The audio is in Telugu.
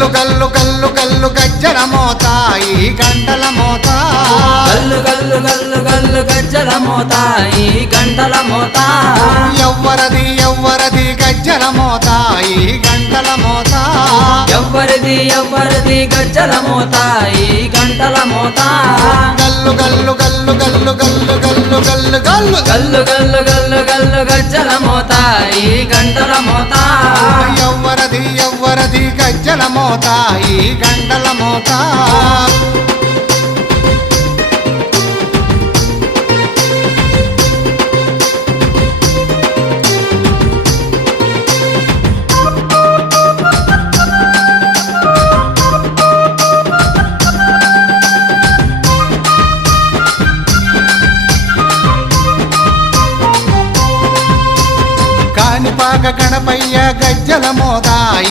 గల్లు గల్లు గల్లు గల్లు గజ్జల మోత ఈ గంటల మోత గల్లు గల్లు గల్లు గల్లు గజ్జల మోత ఈ గంటల మోత ఎవ్వరది ఎవ్వరది గజ్జల మోత ఈ గంటల మోత ఎవ్వరిది ఎవ్వరిది గజ్జల మోత ఈ గంటల మోత గల్లు గల్లు గల్లు గల్లు గల్లు గల్లు గల్లు గల్లు గల్లు గల్లు గల్లు గల్లు గజ్జల మోత ఈ గంటల మోత ఎవ్వరది ఎవ్వరది గజ్జల మోత ఈ గంటల మోత కాణిపాక గణపయ్య గజ్జల మోత